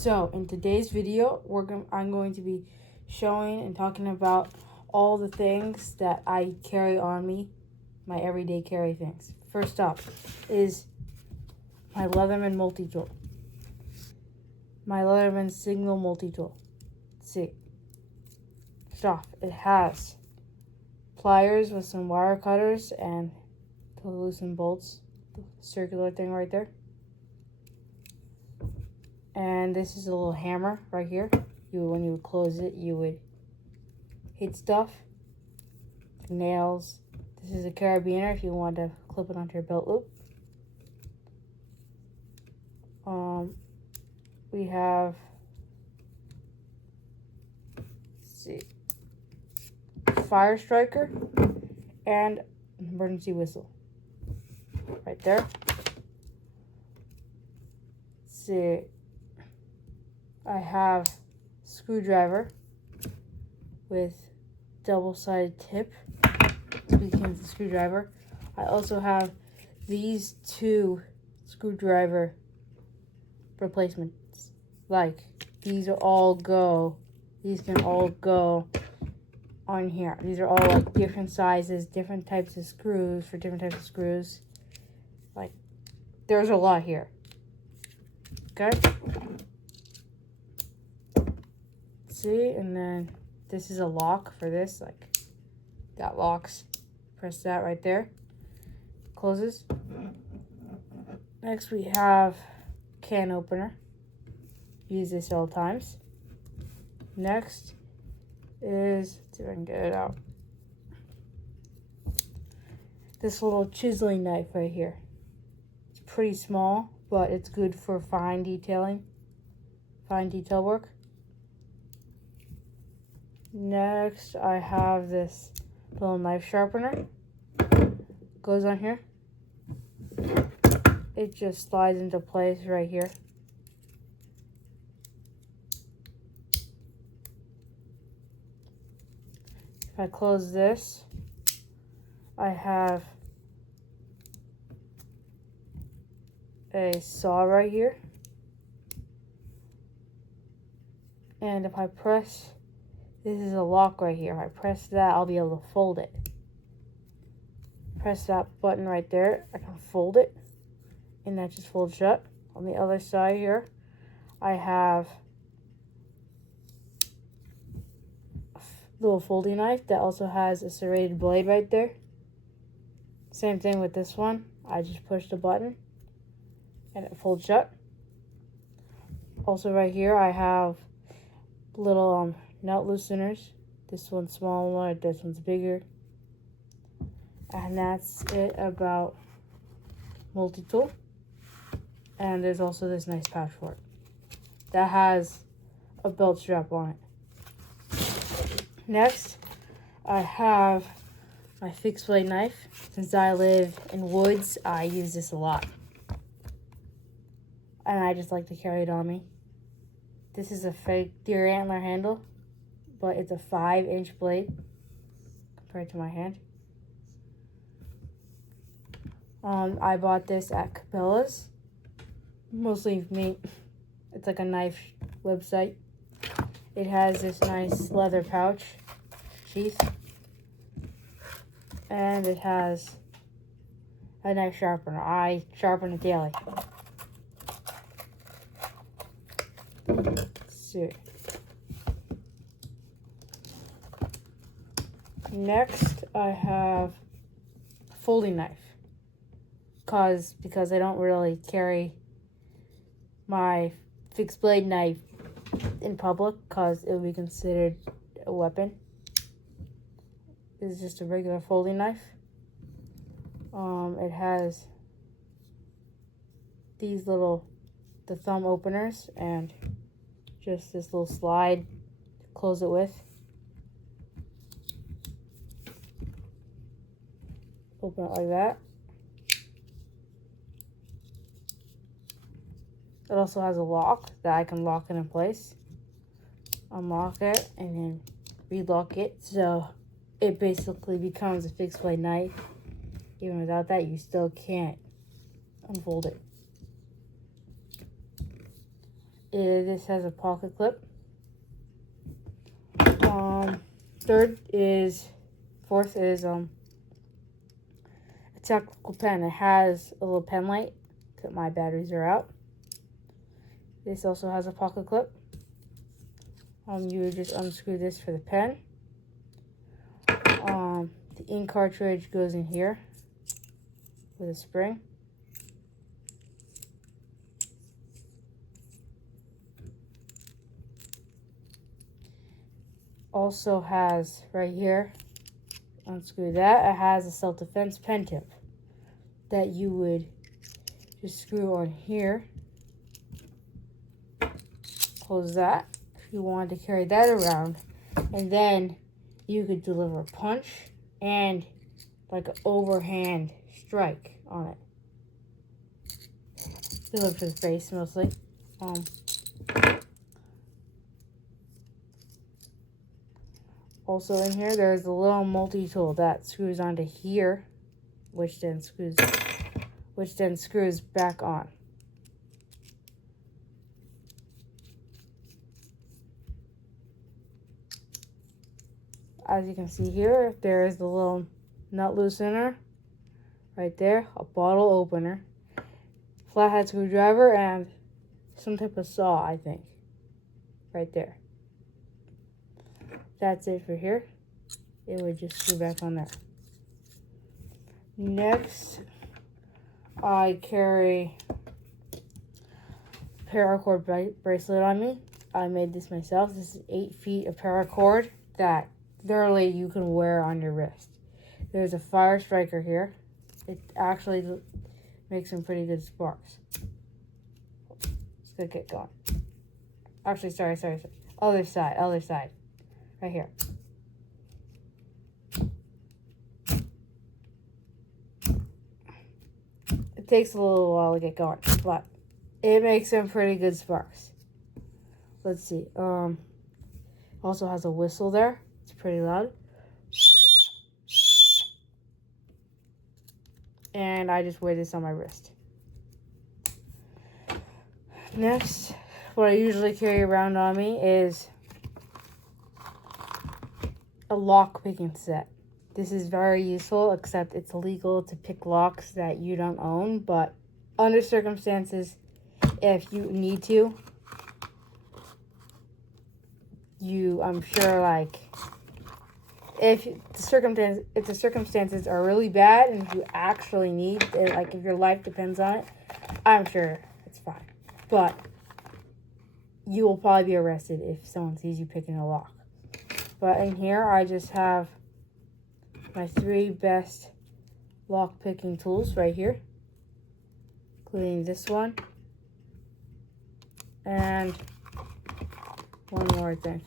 So in today's video, I'm going to be showing and talking about all the things that I carry on me, my everyday carry things. First up is my Leatherman multi-tool. My Leatherman single multi-tool. Let's see. First off, it has pliers with some wire cutters and to loosen bolts. The circular thing right there. And this is a little hammer right here. When you would close it, you would hit stuff. Nails. This is a carabiner if you want to clip it onto your belt loop. We have, let's see, fire striker and an emergency whistle right there. Let's see. I have screwdriver with double-sided tip. Speaking of the screwdriver, I also have these two screwdriver replacements. Like, these can all go on here. These are all like different sizes, different types of screws for different types of screws. Like, there's a lot here. Okay? See, and then this is a lock for this, like that locks. Press that right there, closes. Next we have can opener. Use this all times. Next is, let's see if I can get it out, this little chiseling knife right here. It's pretty small, but it's good for fine detail work. Next, I have this little knife sharpener. Goes on here. It just slides into place right here. If I close this, I have a saw right here. And if I press, this is a lock right here. If I press that, I'll be able to fold it. Press that button right there. I can fold it. And that just folds shut. On the other side here, I have a little folding knife that also has a serrated blade right there. Same thing with this one. I just push the button and it folds shut. Also right here, I have little nut looseners. This one's smaller, this one's bigger. And that's it about multi-tool. And there's also this nice pouch for it that has a belt strap on it. Next, I have my fixed blade knife. Since I live in woods, I use this a lot. And I just like to carry it on me. This is a fake deer antler handle, but it's a 5-inch blade compared to my hand. I bought this at Cabela's. Mostly me. It's like a knife website. It has this nice leather pouch sheath. And it has a knife sharpener. I sharpen it daily. Let's see. Next, I have a folding knife. Because I don't really carry my fixed blade knife in public because it would be considered a weapon. This is just a regular folding knife. It has these the thumb openers and just this little slide to close it with. Open it like that. It also has a lock that I can lock it in place. Unlock it and then relock it. So it basically becomes a fixed blade knife. Even without that, you still can't unfold it. this has a pocket clip. Fourth is a tactical pen. It has a little pen light. My batteries are out. This also has a pocket clip. You would just unscrew this for the pen. The ink cartridge goes in here with a spring. Also has right here, unscrew that, it has a self-defense pen tip that you would just screw on here. Close that if you wanted to carry that around, and then you could deliver a punch and like an overhand strike on it. Deliver to the face mostly. Also in here, there's a little multi-tool that screws onto here, which then screws back on. As you can see here, there is the little nut loosener right there, a bottle opener, flathead screwdriver, and some type of saw, I think, right there. That's it for here. It would just screw back on there. Next, I carry a paracord bracelet on me. I made this myself. This is 8 feet of paracord that literally you can wear on your wrist. There's a fire striker here. It actually makes some pretty good sparks. Let's go get going. Actually, sorry. Other side. Right here. It takes a little while to get going, but it makes some pretty good sparks. Let's see. Also has a whistle there. It's pretty loud. And I just wear this on my wrist. Next, what I usually carry around on me is a lock picking set. This is very useful, except it's illegal to pick locks that you don't own, but under circumstances, if you need to, I'm sure, like, if the circumstances are really bad and if you actually need it, like if your life depends on it, I'm sure it's fine. But you will probably be arrested if someone sees you picking a lock. But in here, I just have my 3 best lock picking tools right here, including this one and one more, I think.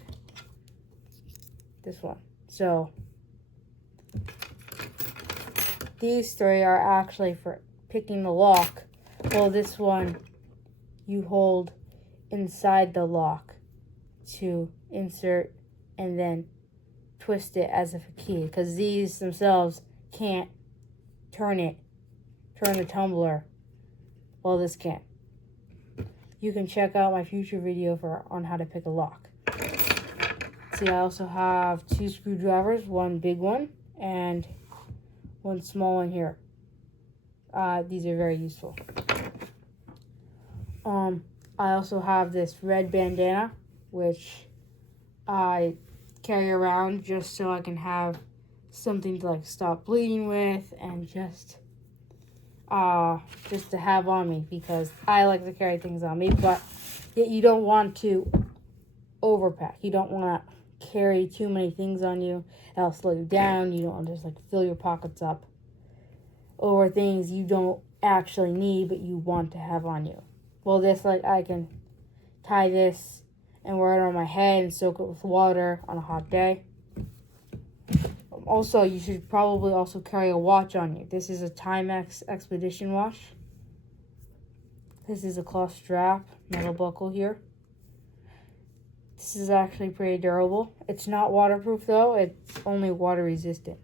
This one. So these 3 are actually for picking the lock. Well, this one you hold inside the lock to insert and then twist it as if a key, because these themselves can't turn the tumbler. Well, this can. You can check out my future video on how to pick a lock. See, I also have 2 screwdrivers, one big one and one small one here. These are very useful. I also have this red bandana, which I carry around just so I can have something to like stop bleeding with, and just to have on me, because I like to carry things on me, but yet you don't want to overpack. You don't want to carry too many things on you. That'll slow you down. You don't want to just like fill your pockets up over things you don't actually need but you want to have on you. Well, this, like, I can tie this and wear it on my head and soak it with water on a hot day. Also, you should probably also carry a watch on you. This is a Timex Expedition watch. This is a cloth strap, metal buckle here. This is actually pretty durable. It's not waterproof though, it's only water resistant.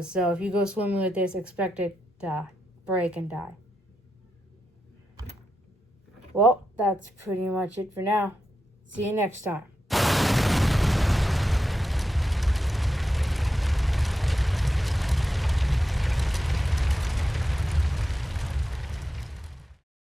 So if you go swimming with this, expect it to break and die. Well, that's pretty much it for now. See you next time.